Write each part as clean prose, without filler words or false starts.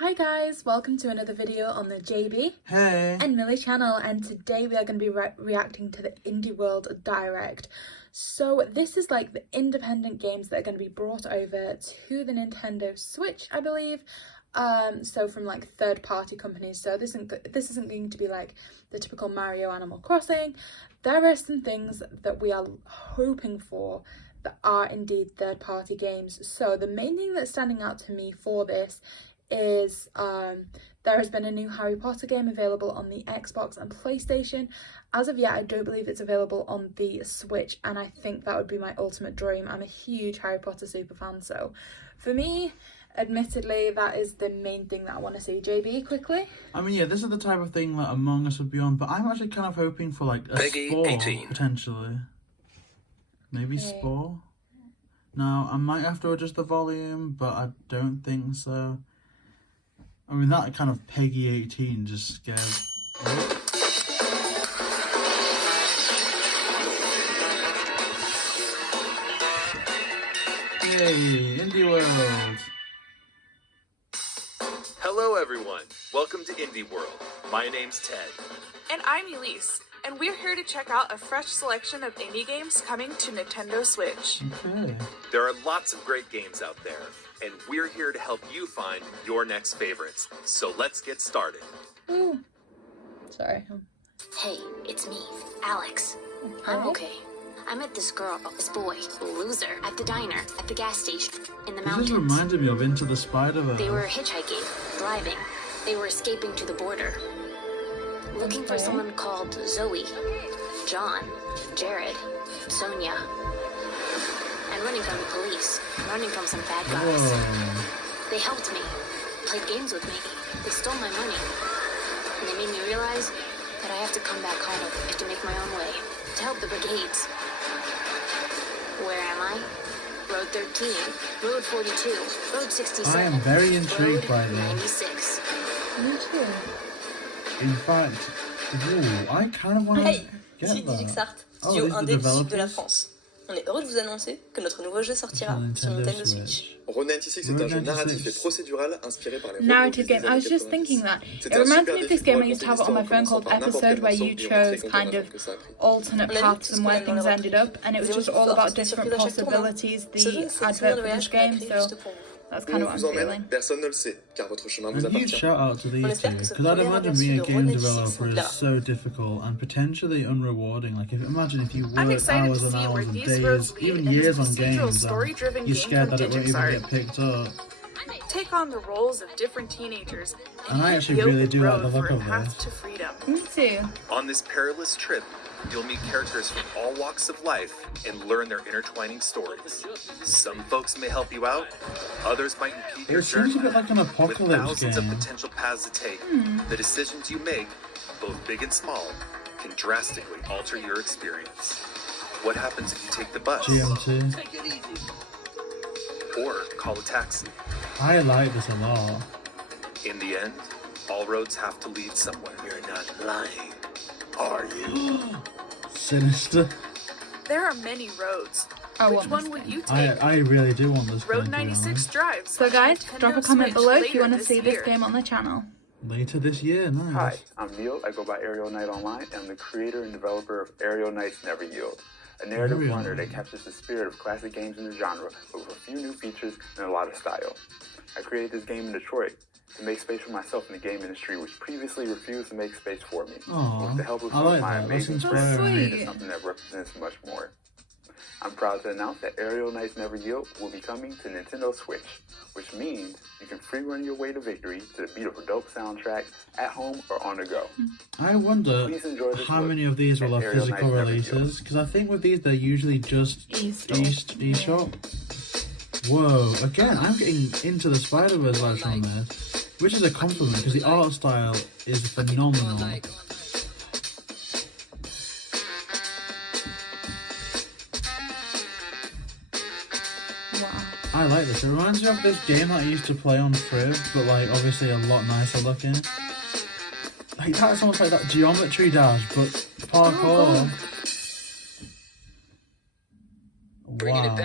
Hi guys, welcome to another video on the JB and Millie channel, and today we are going to be reacting to the Indie World Direct. So this is like the independent games that are going to be brought over to the Nintendo Switch, I believe. So from like third-party companies. So this isn't going to be like the typical Mario Animal Crossing. There are some things that we are hoping for that are indeed third-party games. So the main thing that's standing out to me for this is there has been a new Harry Potter game available on the Xbox and PlayStation. As of yet, I don't believe it's available on the Switch, and I think that would be my ultimate dream. I'm a huge Harry Potter super fan, so for me, admittedly, that is the main thing that I want to see. JB, quickly? I mean, yeah, this is the type of thing that Among Us would be on, but I'm actually kind of hoping for like a Spore, 18. potentially. Maybe Spore? Now, I might have to adjust the volume, but I don't think so. I mean, that kind of Peggy 18 just scares. Yay, Indie World! Hello everyone, welcome to Indie World. My name's Ted. And I'm Elise, and we're here to check out a fresh selection of indie games coming to Nintendo Switch. Okay. There are lots of great games out there, and we're here to help you find your next favorites. So let's get started. Ooh. Sorry. Hey, it's me, Alex. I'm okay. I met this girl, this boy, loser, at the diner, at the gas station, in the mountains. This just reminded me of Into the Spider-Verse. They were hitchhiking, driving. They were escaping to the border. Looking for someone called Zoe, John, Jared, Sonia. And running from the police, running from some bad guys. Whoa. They helped me, played games with me. They stole my money. And they made me realize that I have to come back home. I have to make my own way, to help the brigades. Where am I? Road 13, Road 42, Road 67. I am very intrigued by Road this. 96. Me too. In fact, ooh, I kind of want to Hey, get ici that. Digixart, Oh, studio these are indé de la developers? France. On est heureux de vous annoncer que notre nouveau jeu sortira sur Nintendo Switch. Road 96 est un jeu narratif et procédural inspiré par les Narrative game. I was just thinking that. It reminds me of this game I used to have on my phone called Episode, where you chose kind of alternate paths and where things ended up, and it was just all about different possibilities, the advert for this game, so that's kind of what I'm feeling. Personne ne le sait, car votre chemin vous A huge appartient. shout out to these two, because I'd imagine being a game developer is so difficult and potentially unrewarding. Like, imagine if you I'm work excited hours to and see where hours and these roads days, lead even in years this on procedural games, story-driven and you're game scared from that it won't even Digixart. get picked up. Take on the roles of different teenagers And I hit actually the really open do like the road look for a of path this. to freedom. Me too. On this perilous trip, you'll meet characters from all walks of life and learn their intertwining stories. Some folks may help you out, others might impede your It seems journey. a bit like an With apocalypse thousands of game. potential paths to take, the decisions you make, both big and small, can drastically alter your experience. What happens if you take the bus? GMT. Or call a taxi? I like this a lot. In the end, all roads have to lead somewhere. You're not lying, are you? Sinister. There are many roads. I Which want one this would game. you take? I really do want this Road game, to be 96 honest. drives. So guys, Nintendo drop a comment Switch below if you later want to see this year. game on the channel. Later this year, nice. Hi, I'm Neil. I go by Aerial Knight Online, and I'm the creator and developer of Aerial Knight's Never Yield, a narrative Aerial runner Knight. that captures the spirit of classic games in the genre, but with a few new features and a lot of style. I created this game in Detroit to make space for myself in the game industry, which previously refused to make space for me. Aw, With the help of I some of like my that. That's amazing friends, I inspiring. created Sweet. something that represents much more. I'm proud to announce that Aerial Knight's Never Yield will be coming to Nintendo Switch, which means you can free run your way to victory to the beat of a dope soundtrack at home or on the go. I wonder Please enjoy this how look many of these will at have Aerial physical Knight's Never Yield. releases, because I think with these they're usually just eShop. Whoa, again, I'm getting Into the Spider-Verse version on this, which is a compliment because the art style is phenomenal. Wow. I like this. It reminds me of this game that I used to play on Crib, but like obviously a lot nicer looking. Like that's almost like that Geometry Dash, but parkour. Wow.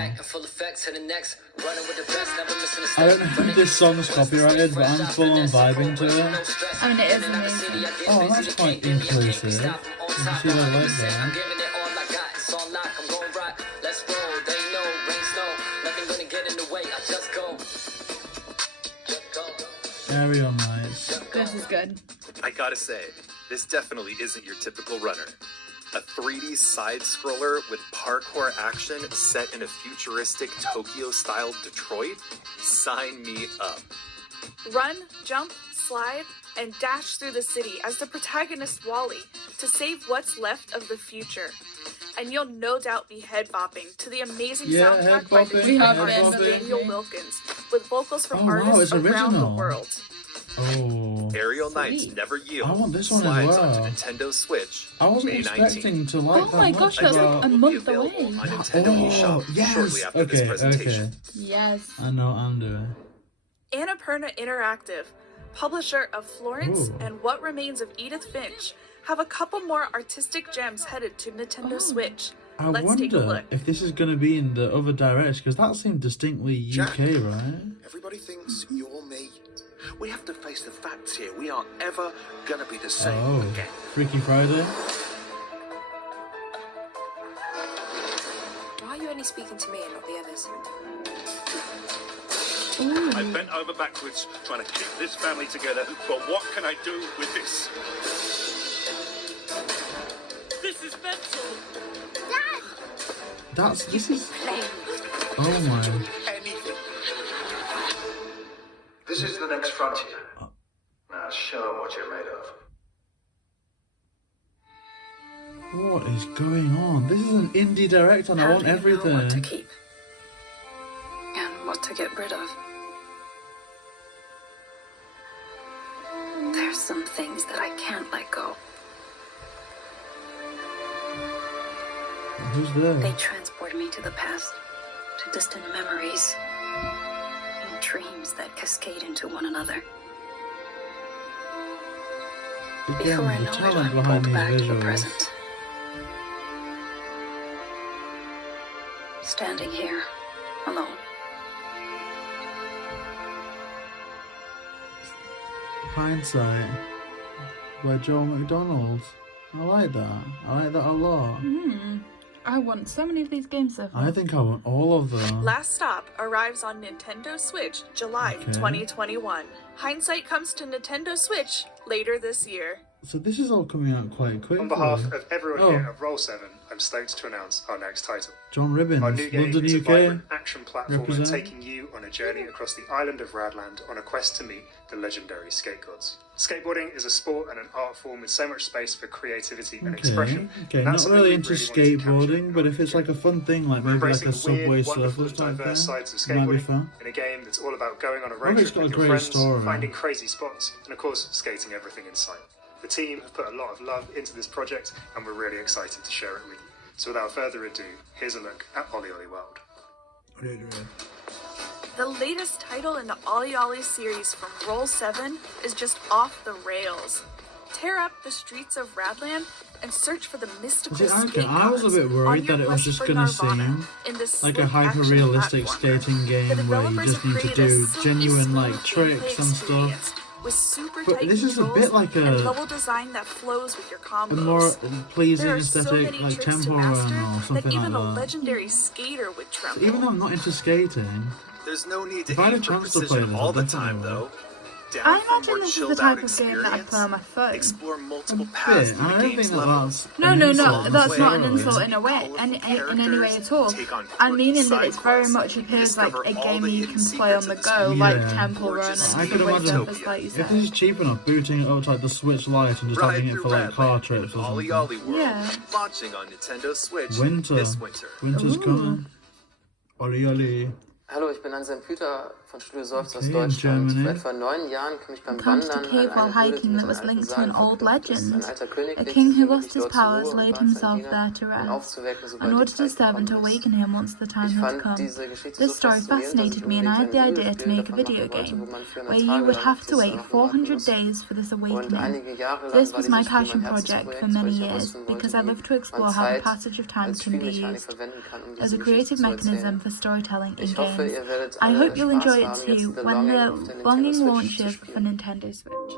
I don't know if this song's copyrighted, but I'm full on vibing to it. I mean, it is amazing. Oh, that's quite inclusive. You can see I like that. Aerial Nights. This is good. I gotta say, this definitely isn't your typical runner. A 3D side-scroller with parkour action set in a futuristic Tokyo-style Detroit? Sign me up. Run, jump, slide, and dash through the city as the protagonist Wally to save what's left of the future. And you'll no doubt be head-bopping to the amazing soundtrack by the Detroit artist Daniel Wilkins, with vocals from artists around the world. Oh. Aerial Nights Never Yield. I want this one slides as well. onto Nintendo Switch. I wasn't May expecting 19th. to like Oh that my much gosh, that's about... a month away. On Nintendo eShop shortly after this presentation. Yes. I know what I'm doing. Annapurna Interactive, publisher of Florence and What Remains of Edith Finch, have a couple more artistic gems headed to Nintendo Switch. I Let's take a wonder look. if this is going to be in the other direction, because that seemed distinctly UK, right? Everybody thinks you're me. We have to face the facts here. We aren't ever gonna be the same again. Freaky Friday. Why are you only speaking to me and not the others? I bent over backwards trying to keep this family together, but what can I do with this? This is mental! This is... Oh my... Anything. This is the next frontier. Now show them what you're made of. What is going on? This is an indie direct and I want everything. What to keep and what to get rid of. There's some things that I can't let go. Who's there? They transport me to the past, to distant memories, and dreams that cascade into one another. Again, Before I the know it, talent I'm behind pulled these back to the visuals. present. Standing here, alone. Hindsight by Joel McDonald. I like that. I like that a lot. I want so many of these games so far. I think I want all of them. Last Stop arrives on Nintendo Switch July 2021. Hindsight comes to Nintendo Switch later this year. So this is all coming out quite quickly. On behalf of everyone here at Roll7, I'm stoked to announce our next title. John Ribbins, Our new game London, is a UK. vibrant action platformer Represent. taking you on a journey across the island of Radland on a quest to meet the legendary skate gods. Skateboarding is a sport and an art form with so much space for creativity and expression. Okay, And not that's something really we into really wanted to capture skateboarding, but if it's like a fun thing, like maybe like Embracing a the weird, Subway wonderful Surfers and type diverse thing, sides of might be skateboarding fun. in a game that's all about going on a Oh, road it's trip got a with your great friends, story. finding crazy spots, and of course, skating everything in sight. The team have put a lot of love into this project, and we're really excited to share it with you. So without further ado, here's a look at OlliOlli World. The latest title in the OlliOlli series from Roll7 is just off the rails. Tear up the streets of Radland and search for the mystical See, skate I was a bit gods worried on your that it was quest just for going to Nirvana seem in this like a slick action hyper-realistic platformer. skating The game where you developers just have need to created a do silky genuine smooth like tricks and gameplay stuff. with super But tight this is a controls bit like and a level design that flows with your combos. more pleasing There are so aesthetic, many like tricks Temple to Run master or that something even a like that. legendary skater would tremble. Even though I'm not into skating, There's no need if to I had a aim for chance to play precision this, all I'd the definitely time, would. though. I Down for imagine more this is the chilled type out of game that I'd experience? play on my phone. Explore multiple a paths bit, through and the I don't game's think that levels. that's No, an no, insult no, that's not an necessarily. insult in a way, in any way at all. I'm meaning that it's very much appears like a game that you can play on the go, like Yeah. Temple Run and I could Subway imagine Surfers, like you if said. this is cheap enough, booting it up to like the Switch Lite and just Ride having it through for like car Radland trips with or something. OlliOlli World, Yeah. launching on Nintendo Switch Winter. this winter. Winter's Ooh. coming. OlliOlli. Hallo, ich bin Anselm Püter von Du säufst aus Okay, in Deutschland. Vor Germany. etwa 9 Jahren kam ich beim Come to Wandern the cave an while eine Höhle, die hiking mit that was einem alten linked to an Saal old verknüpft ist. Ein legend. alter König A legte king sich who nämlich lost his dort zur powers Ruhe und laid bat seinen himself Diener, there to ihn rest, aufzuwecken, in sobald die order to Zeit servant to gekommen ist. awaken him once the time Ich had fand come. diese Geschichte This so story faszinierend, dass ich fascinated me and I unbedingt had the ein idea to Videospiel make a davon video machen wollte, game, wo man für where eine you Tage would lang have auf to diese wait Sachen warten 400 muss. days for this Und awakening. einige Jahre lang This war was my dieses Spiel passion mein project for Herzensprojekt, weil many ich years, herausfinden wollte, because I wie love to man explore how the Zeit passage of time als can be Spielmechanik used verwenden kann, um as diese a Geschichte creative zu mechanism erzählen. for storytelling in Ich hoffe, games. ihr werdet I alle hope you'll enjoy Spaß it haben, too jetzt The when Longing the auf der Nintendo Longing Switch zu launches for spielen. Nintendo Switch.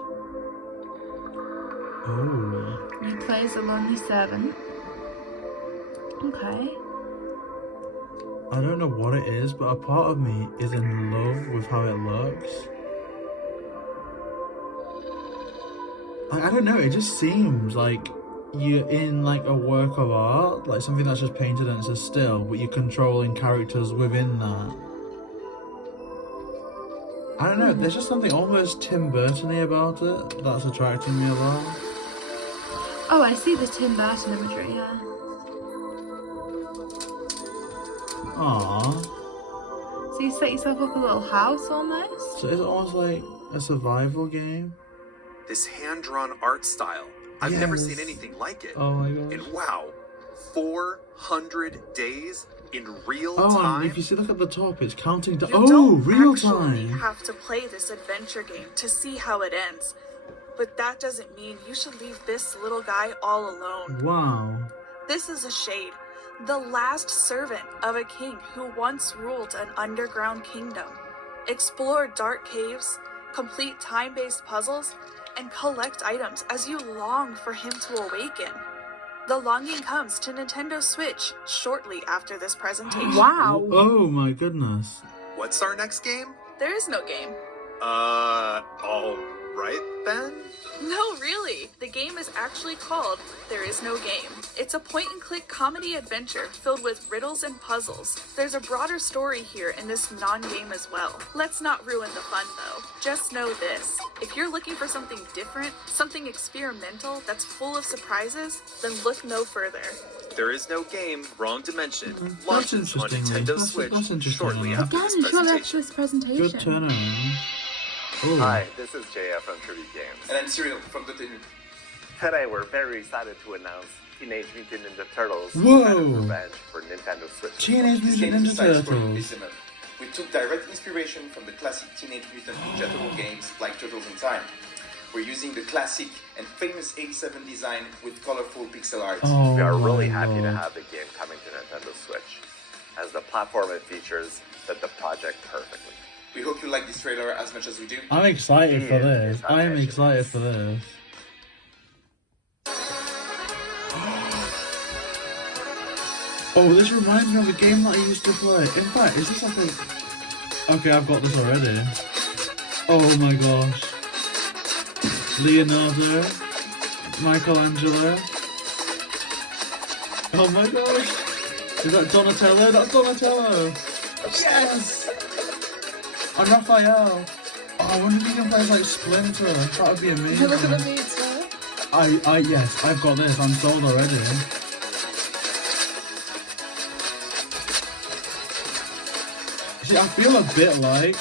Oh. You play as a lonely servant. Okay. I don't know what it is, but a part of me is in love with how it looks. Like, I don't know, it just seems like you're in like a work of art, like something that's just painted and it's a still, but you're controlling characters within that. I don't know, there's just something almost Tim Burton-y about it that's attracting me a lot. Oh, I see the Tim Burton imagery, yeah. Aww. So you set yourself up a little house almost? So it's almost like a survival game. This hand-drawn art style, I've never Yes. seen anything like it. Oh my gosh. And wow, 400 days in real Oh, and time? if you see, look at the top, it's counting down. You Oh, don't real actually time. have to play this adventure game to see how it ends. But that doesn't mean you should leave this little guy all alone. Wow. This is a shade, the last servant of a king who once ruled an underground kingdom. Explore dark caves, complete time-based puzzles, and collect items as you long for him to awaken. The longing comes to Nintendo Switch shortly after this presentation. Wow. Oh my goodness. What's our next game? There is no game. Alright then? No, really. The game is actually called There Is No Game. It's a point-and-click comedy adventure filled with riddles and puzzles. There's a broader story here in this non-game as well. Let's not ruin the fun, though. Just know this. If you're looking for something different, something experimental that's full of surprises, then look no further. There Is No Game, Wrong Dimension, That's launches on interesting. Nintendo That's Switch interesting shortly enough. after Again, this shortly presentation. after this presentation. Good turnaround. Oh. Hi, this is JF from Trivia Games. And I'm Cyril from the Tenue. Today we're very excited to announce Teenage Mutant Ninja Turtles: Whoa. Shredder's Revenge for Nintendo Switch. Teenage This Mutant game is Ninja a side-scrolling Turtles. beat 'em up. We took direct inspiration from the classic Teenage Mutant Ninja Turtle games like Turtles in Time. We're using the classic and famous 87 design with colorful pixel art. Oh We are really my happy to God. have the game coming to Nintendo Switch, as the platform it features fit the project perfectly. We hope you like this trailer as much as we do. I'm excited for Here this. is our I am patient. excited for this. Oh, this reminds me of a game that I used to play. In fact, is this like a... Okay, I've got this already. Oh my gosh. Leonardo. Michelangelo. Oh my gosh. Is that Donatello? That's Donatello. Yes! And Raphael. Oh, I wonder if you can play like Splinter. That would be amazing. Look at the pizza. Yes, I've got this. I'm sold already. See, I feel a bit like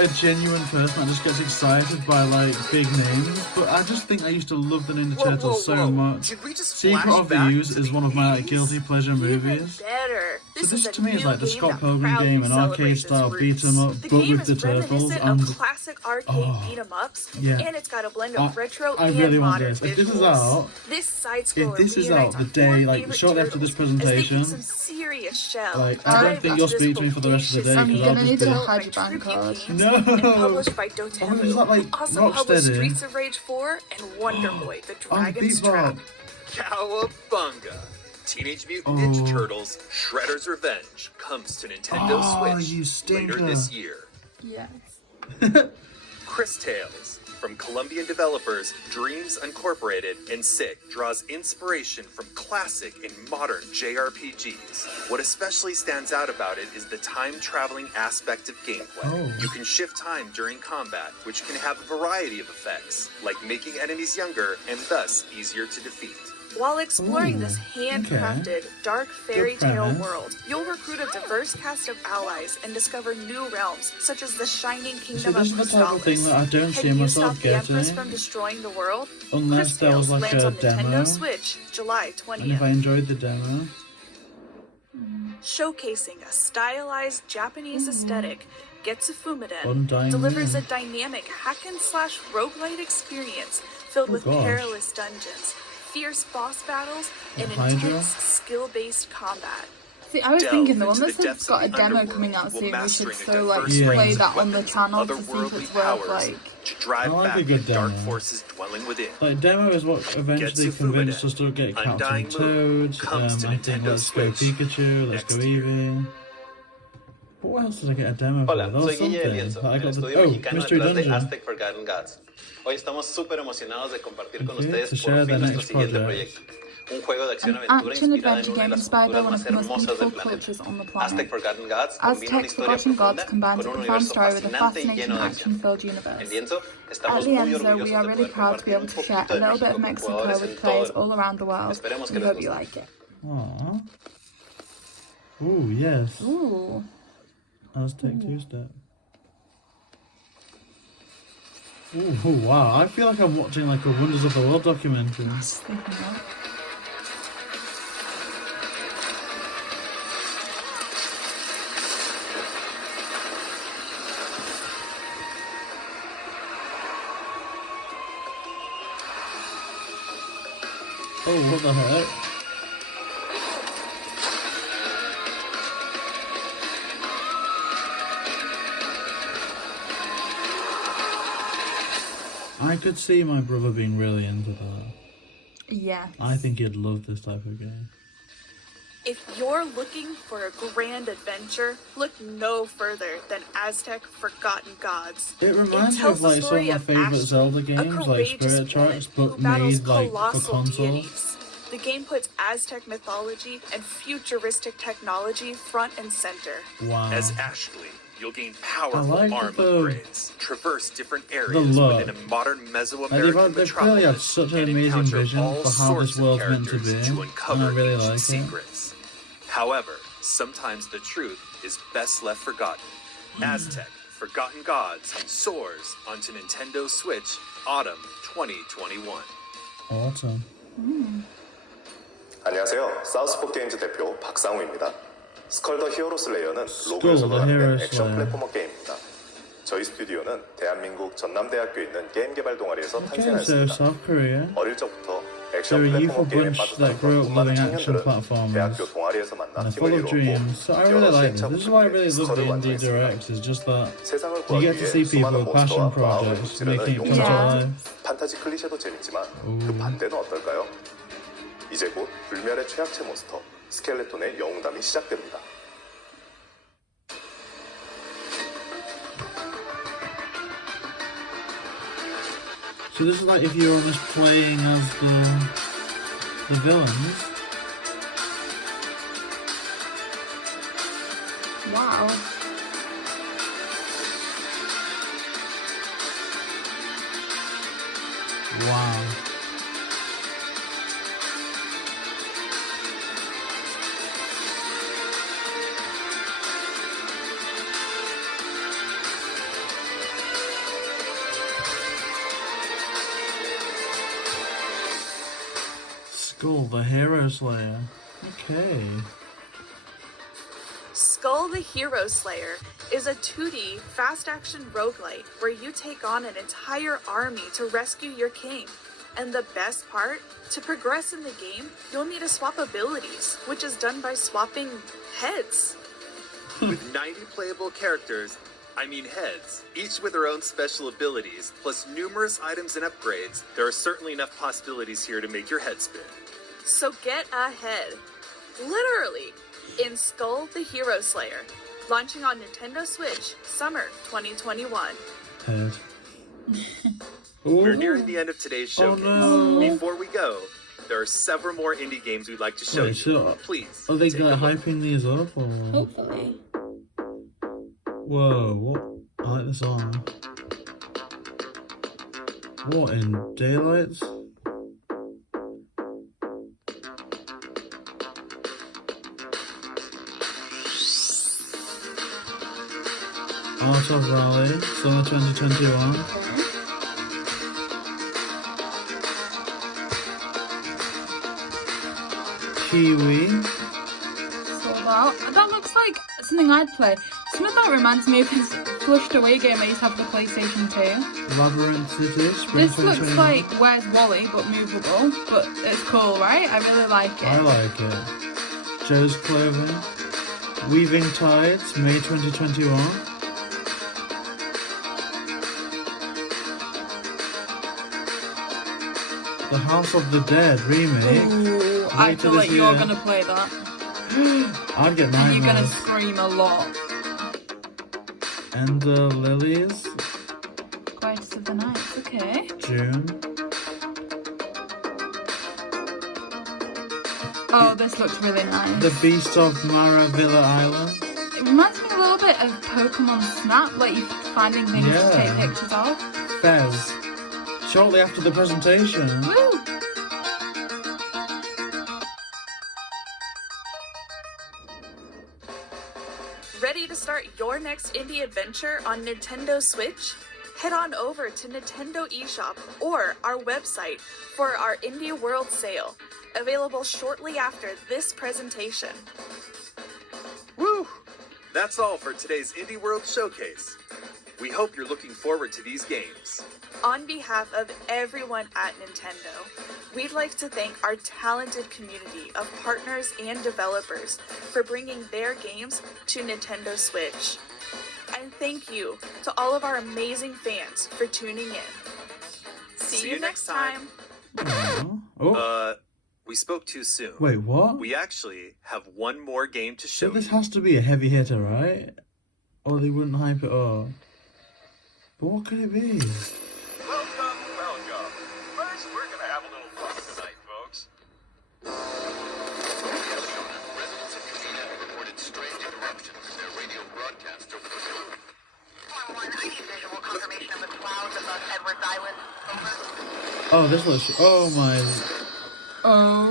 a genuine person that just gets excited by like big names, but I just think I used to love the Ninja Turtles so much. Did we just Secret flash of the back Use to is the one of my like, 80s? guilty pleasure movies. Better. So this a to me is new like the game Scott that Pilgrim proudly game, an arcade celebrates style its beat 'em up, roots. The but game with is the turtles reminiscent and of classic arcade beat-em-ups, yeah. and it's got a blend of retro I and really want modern this. If this is visuals. out, This side-scroller if this is reunites out the our day, four like favorite shortly after this turtles as they eat presentation, some serious shell. like I don't think you'll speak to me for the rest of the day I'm because I'll gonna need just to be... hide your bank card. No! And published by Oh, is Dotemu, that like who also published Rocksteady? Streets of Rage 4 and Wonder Boy: The Oh, Dragon's Trap. Bebop! Cowabunga! Teenage Mutant Ninja Oh. Turtles: Shredder's Revenge comes to Nintendo Oh, Switch you later stinker. this year. Yes. Cris Tales, from Colombian developers Dreams Incorporated and SICK, draws inspiration from classic and modern JRPGs. What especially stands out about it is the time-traveling aspect of gameplay. Oh. You can shift time during combat, which can have a variety of effects, like making enemies younger and thus easier to defeat. While exploring Ooh, this handcrafted, dark fairy Good tale premise. world, you'll recruit a diverse cast of allies and discover new realms, such as the Shining See, Kingdom this of is the type of thing Cristales. that I don't see Can you myself stop the Empress getting from destroying the world? unless there was Tales like lands a on demo. Nintendo Switch, July And if 20th. I enjoyed the demo, Showcasing a stylized Japanese aesthetic, Getsu Fumiden Undying delivers a Moon. dynamic hack-and-slash roguelite experience filled Oh, with gosh. perilous dungeons, fierce boss battles, and Hydra? intense skill-based combat. See, I was Delve thinking the one into that the says depths it's got a of the demo underworld coming out while soon, we should mastering a so like diverse Yeah. play range that of on the weapons channel and to see if otherworldly it's worth powers like. to drive I like a back good the dark demo. forces dwelling within. like demo is what eventually Getsu convinced Fumiden, us to get Captain Undying Moon Toad. comes to I think Nintendo Let's Go Switch Pikachu, Let's Go next year. Eevee. What else did I get a demo for? Hola, There was soy Guille something. Lienzo, Like, I el got the estudio mexicano Mystery detrás de Dungeon. Aztec Forgotten Gods. Hoy estamos súper emocionados de compartir con Okay, ustedes to por share the fin nuestro next siguiente project. proyecto. Un juego de acción An aventura action inspirado en adventure una de game las inspired by culturas one of más the most hermosas beautiful del planeta. cultures on the Aztec planet. Forgotten Gods combina una Aztec historia Forgotten Gods profunda combines con a un profound universo story with a fascinante y fascinating lleno de acción. action-filled En universe. Lienzo, At estamos muy Lienzo, we orgullosos are de really poder proud to be able compartir to un share poquito a de little bit of México con Mexico jugadores with en todo players el all mundo. around the world. Esperemos que We les hope you guste. like it. Aww. Ooh, yes. Ooh. Aztec two-step. Ooh, wow. I feel like I'm watching like a Wonders of the World documentary. I was just thinking that. Oh, what the heck? I could see my brother being really into that. Yes. I think he'd love this type of game. If you're looking for a grand adventure, look no further than Aztec Forgotten Gods. It reminds me of like some of my favourite Zelda games, like Spirit Tracks, but made like for consoles. deities. The game puts Aztec mythology and futuristic technology front and center. Wow. As Ashley, you'll gain powerful like arm the- upgrades, traverse different areas look. within a modern Like Mesoamerican they've clearly had metropolis, such an and amazing encounter vision all for how sorts this of world's meant to characters be, to and uncover I really ancient like it. secrets. However, sometimes the truth is best left forgotten. Aztec Forgotten Gods soars onto Nintendo Switch autumn 2021. Awesome. 안녕하세요. 사우스포 게임즈 대표 박상우입니다. 스컬 더 히어로 슬레이어는 Skul, 로그에서 the Hero 도입된 액션 Slayer. 플랫포머 게임입니다. 저희 스튜디오는 대한민국 전남대학교에 있는 게임 개발 동아리에서 Okay, so 탄생하였습니다. South Korea. 어릴 적부터 They're 액션 a 플랫포머 youthful 게임에 bunch that 빠져들었던 grew up 수많은 loving action 청년들은 platformers. 대학교 동아리에서 만나 And they're 힘을 full of 이뤘고 dreams. So I 여러 really like this. 시행착오를 This is why I really love 스컬을 the indie 완성했습니다. directs. It's just that 세상을 you 구하기 get to see 위해 people 수많은 with passion 몬스터와 마음을 projects 무찌르는 making it come to 용감한 life. 판타지 클리셰도 재밌지만 그 반대는 어떨까요? 이제 곧 불멸의 최악체 몬스터 스켈레톤의 영웅담이 시작됩니다. So this is like if you're almost playing as the villains. Wow. Wow. Skul, the Hero Slayer. Okay. Skul the Hero Slayer is a 2D fast-action roguelite where you take on an entire army to rescue your king. And the best part? To progress in the game, you'll need to swap abilities, which is done by swapping heads. With 90 playable characters, I mean heads, each with their own special abilities, plus numerous items and upgrades, there are certainly enough possibilities here to make your head spin. So get ahead. Literally, in Skul the Hero Slayer, launching on Nintendo Switch, summer 2021. Head. We're nearing the end of today's showcase. no. Before we go, there are several more indie games we'd like to show Wait, you. so Please, are they take a like look. hyping these up or? Hopefully. Whoa, what? I like the song. What, in daylights? Art of Rally, summer 2021. Okay. Kiwi. Sold out. That looks like something I'd play. Some of that reminds me of this flushed away game I used to have for the PlayStation 2. Labyrinth City, spring This looks 2021. like Where's Wally, but movable. But it's cool, right? I really like it. I like it. Joe's Clothing. Weaving Tides, May 2021. The House of the Dead remake. Ooh, I Later feel this like you're year. gonna play that. I'd get And you're gonna nightmares. scream a lot. Ender Lilies, Quietest of the Night, okay. June. Oh, this looks really nice. The Beast of Maravilla Island. It reminds me a little bit of Pokemon Snap, like you're finding things to take Yeah. pictures of. Fez. Shortly after the presentation. Woo! Ready to start your next indie adventure on Nintendo Switch? Head on over to Nintendo eShop or our website for our Indie World sale, available shortly after this presentation. Woo! That's all for today's Indie World Showcase. We hope you're looking forward to these games. On behalf of everyone at Nintendo, we'd like to thank our talented community of partners and developers for bringing their games to Nintendo Switch. And thank you to all of our amazing fans for tuning in. See you next time. Oh, We spoke too soon. wait, what? We actually have one more game to show So this you. has to be a heavy hitter, right? Or they wouldn't hype it up. But what could it be? Welcome, welcome. First, we're gonna have a little fun tonight, folks. Residents of Casino reported strange interruptions in their radio broadcast over the phone. I need visual confirmation of the clouds above Edwards Island. Over. Oh, this looks. Oh my. Oh.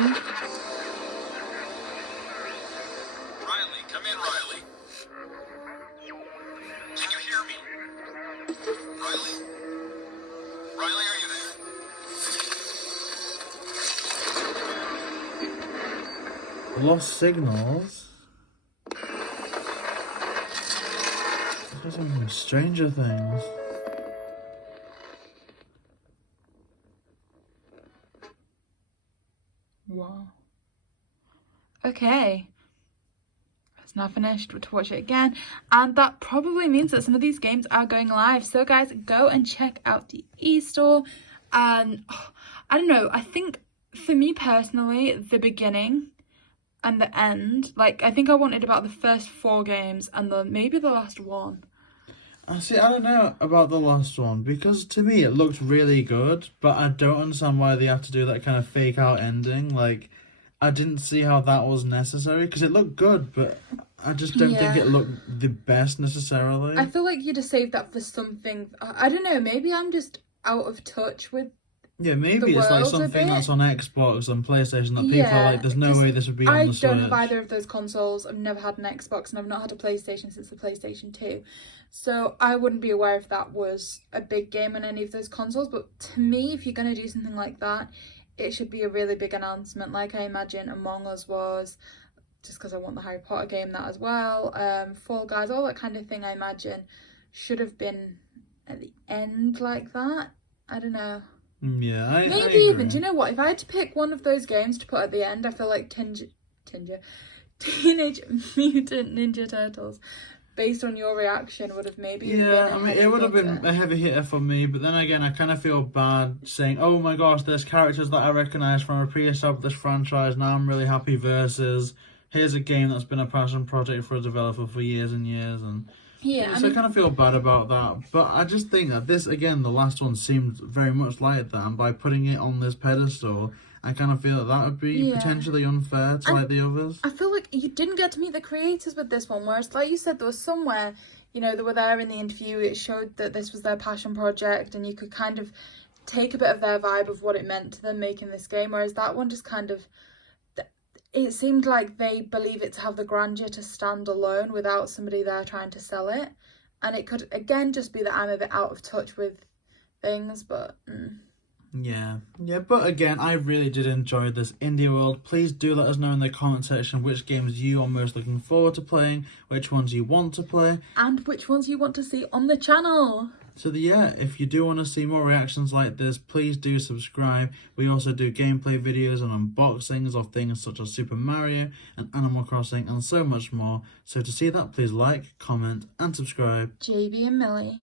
Riley, come in, Riley. Can you hear me? Riley? Riley, are you there? Lost signals? This is from Stranger Things. Wow. Okay. It's now finished. We'll watch it again. And that probably means that some of these games are going live. So guys, go and check out the e-store. And I don't know, I think for me personally, the beginning and the end, like I think I wanted about the first 4 games and then maybe the last one. I see, I don't know about the last one, because to me it looked really good, but I don't understand why they have to do that kind of fake out ending. Like, I didn't see how that was necessary, because it looked good, but I just don't think it looked the best necessarily. I feel like you'd have saved that for something, I don't know, maybe I'm just out of touch with Yeah, maybe the it's like world a something bit. that's on Xbox and PlayStation that people are like, there's no 'cause way this would be on I the Switch. don't have either of those consoles. I've never had an Xbox and I've not had a PlayStation since the PlayStation 2. So I wouldn't be aware if that was a big game on any of those consoles. But to me, if you're going to do something like that, it should be a really big announcement, like I imagine Among Us was, just because I want the Harry Potter game, that as well. Fall Guys, all that kind of thing, I imagine, should have been at the end like that. I don't know. Yeah, I Maybe agree. even, do you know what? If I had to pick one of those games to put at the end, I feel like Teenage Mutant Ninja Turtles, based on your reaction, would have maybe been Yeah, a I mean, heavy it would have hitter. been a heavy hitter for me, but then again, I kind of feel bad saying, oh my gosh, there's characters that I recognise from a pre-established franchise, now I'm really happy, versus here's a game that's been a passion project for a developer for years and years, and Yeah, so I kind of feel bad about that. But I just think that this, again, the last one seemed very much like that, and by putting it on this pedestal, I kind of feel that that would be Yeah. potentially unfair to like the others. I feel like you didn't get to meet the creators with this one, whereas, like you said, there was somewhere, you know, they were there in the interview, it showed that this was their passion project, and you could kind of take a bit of their vibe of what it meant to them making this game, whereas that one just kind of, it seemed like they believe it to have the grandeur to stand alone without somebody there trying to sell it. And it could, again, just be that I'm a bit out of touch with things, but... Yeah, but again, I really did enjoy this Indie World. Please do let us know in the comment section which games you are most looking forward to playing, which ones you want to play, and which ones you want to see on the channel. So yeah, if you do want to see more reactions like this, please do subscribe. We also do gameplay videos and unboxings of things such as Super Mario and Animal Crossing and so much more. So to see that, please like, comment and subscribe. JB and Millie.